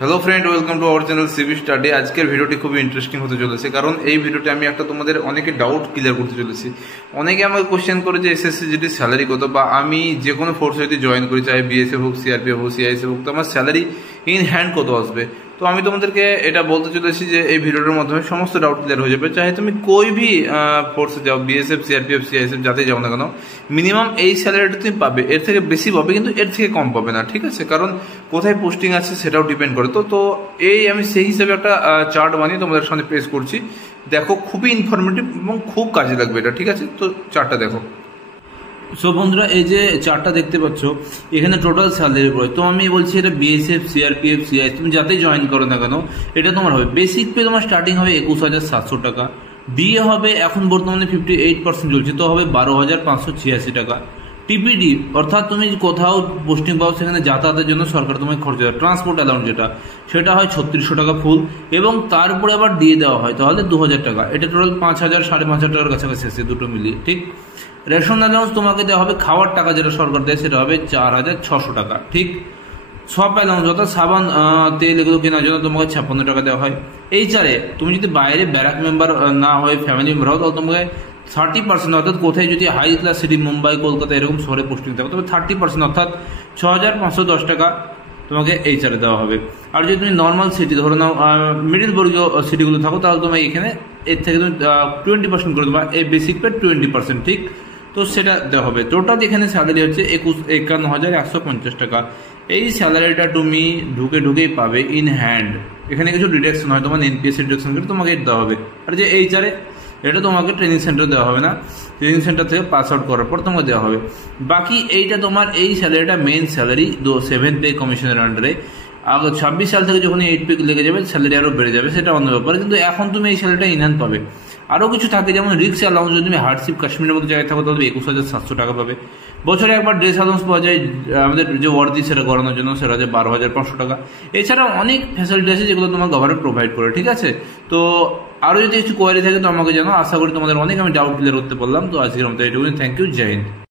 Hello friend, welcome to our channel CV study. আজকের ভিডিওটি খুবই ইন্টারেস্টিং হতে চলেছে, কারণ এই ভিডিওতে আমি একটা তোমাদের অনেকে ডাউট ক্লিয়ার করতে চলেছি। অনেকে আমাকে কোশ্চেন করে যে এসএসসি জিডি স্যালারি কত, বা আমি যে কোনো ফোর্সে যদি জয়েন করি, চাहे বিএসএফ হোক, সিআরপিএফ হোক, সিআইএসএফ হোক, তো আমার স্যালারি ইন হ্যান্ড কত আসবে। তো আমি তোমাদেরকে এটা বলতে চলেছি যে এই ভিডিওটার মাধ্যমে সমস্ত ডাউট ক্লিয়ার হয়ে যাবে। চাहे তুমি कोई भी ফোর্সে যাও, বিএসএফ, সিআরপিএফ, সিআইএসএফ, যাতে যাও না কেন, মিনিমাম এই স্যালারিটা তুমি পাবে। এর থেকে বেশি পাবে, কিন্তু এর থেকে কম পাবে না, ঠিক আছে? কারণ কোথায় পোস্টিং আছে সেটাও ডিপেন্ড করে। তো এই আমি সেই হিসেবে একটা চার্ট বানিয়ে তোমাদের সামনে পেশ করছি। দেখো, খুবই ইনফরমেটিভ এবং খুব কাজে লাগবে এটা, ঠিক আছে? তো চার্টটা দেখো। সো বন্ধুরা, এই যে চার্টটা দেখতে পাচ্ছ, এখানে টোটাল স্যালারি পড়ে। তো আমি বলছি এটা বিএসএফ, সিআরপিএফ, সিআইএস তুমি যাতেই জয়েন করো না কেন, এটা তোমার হবে বেসিক পে। তোমার স্টার্টিং হবে 21,700 টাকা। ডিএ হবে এখন বর্তমানে 58% চলছে, তো হবে 12,586 টাকা। টিপিডি অর্থাৎ তুমি কোথাও পোস্টিং পাও, সেখানে যাতায়াতের জন্য সরকার তোমাকে খরচ দেয়, ট্রান্সপোর্ট অ্যালাউন্স যেটা, সেটা হয় 3600 টাকা ফুল, এবং তারপরে আবার দিয়ে দেওয়া হয়, তাহলে 2000 টাকা। এটা টোটাল 5,000 5,500 টাকার কাছাকাছি আছে দুটো মিলিয়ে, ঠিক? রেশন অ্যালাউন্স তোমাকে দেওয়া হবে, খাওয়ার টাকা যেটা সরকার দেয় সেটা হবে 4,600 টাকা, ঠিক? শপ অ্যালাউন্স অর্থাৎ সাবান, তেল এগুলো কেনার জন্য তোমাকে 56 টাকা দেওয়া হয়। এইচআরে তুমি যদি বাইরে ব্যারাক মেম্বার না হয়ে ফ্যামিলি মেম্বার হও, তাহলে তোমাকে 30%, অর্থাৎ কোথায় যদি high class city, Mumbai, Kolkata এরকম শহরে পোস্টিং থাকো, তবে 30% অর্থাৎ 6,510 টাকা তোমাকে এইচআরে দেওয়া হবে। আর যদি তুমি নর্মাল সিটি, ধরো নাও মিডিল বর্গীয় সিটিগুলো থাকো, তাহলে তোমাকে এখানে এর থেকে তুমি 20% করে দেবা, এই বেসিক পে 20%, ঠিক? তো সেটা দেওয়া হবে। টোটাল এখানে স্যালারি হচ্ছে 51,150 টাকা। এই স্যালারিটা তুমি ঢুকেই পাবে ইন হ্যান্ড। এখানে কিছু ডিডাকশন হয়, তোমার এনপিএস ডিডাকশন করে তোমাকে দেওয়া হবে। আর যে এইচআরে, এটা তোমাকে ট্রেনিং সেন্টার দেওয়া হবে না, ট্রেনিং সেন্টার থেকে পাস আউট করার পর তোমাকে দেওয়া হবে। বাকি এইটা তোমার এই স্যালারিটা মেন স্যালারি 7 পে কমিশনের আন্ডারে। আগে 26 সাল থেকে যখন 8 পে লেগে যাবে, স্যালারি আরও বেড়ে যাবে, সেটা অন্য ব্যাপার। কিন্তু এখন তুমি এই স্যালারিটা ইনহ্যান্ড পাবে। আরও কিছু থাকে, যেমন রিক্স অ্যালাউন্স। যদি তুমি হার্ডশিপ কাশ্মীরের মতো জায়গায় থাকো, তাহলে 21,700 টাকা পাবে। বছরে একবার ড্রেস অ্যালাউন্স পাওয়া যায়, আমাদের যে ওয়ার্দি সেটা করানোর জন্য, সেটা হচ্ছে 12,500 টাকা। এছাড়াও অনেক ফ্যাসিলিটি আছে যেগুলো তোমার গভর্নমেন্ট প্রোভাইড করে, ঠিক আছে? তো আরও যদি কিছু কোয়ারি থাকে তো আমাকে জানো। আশা করি তোমাদের অনেক আমি ডাউট ক্লিয়ার করতে পারলাম। তো আজকের মতো এটুকুই। থ্যাংক ইউ, জয় হিন্দ।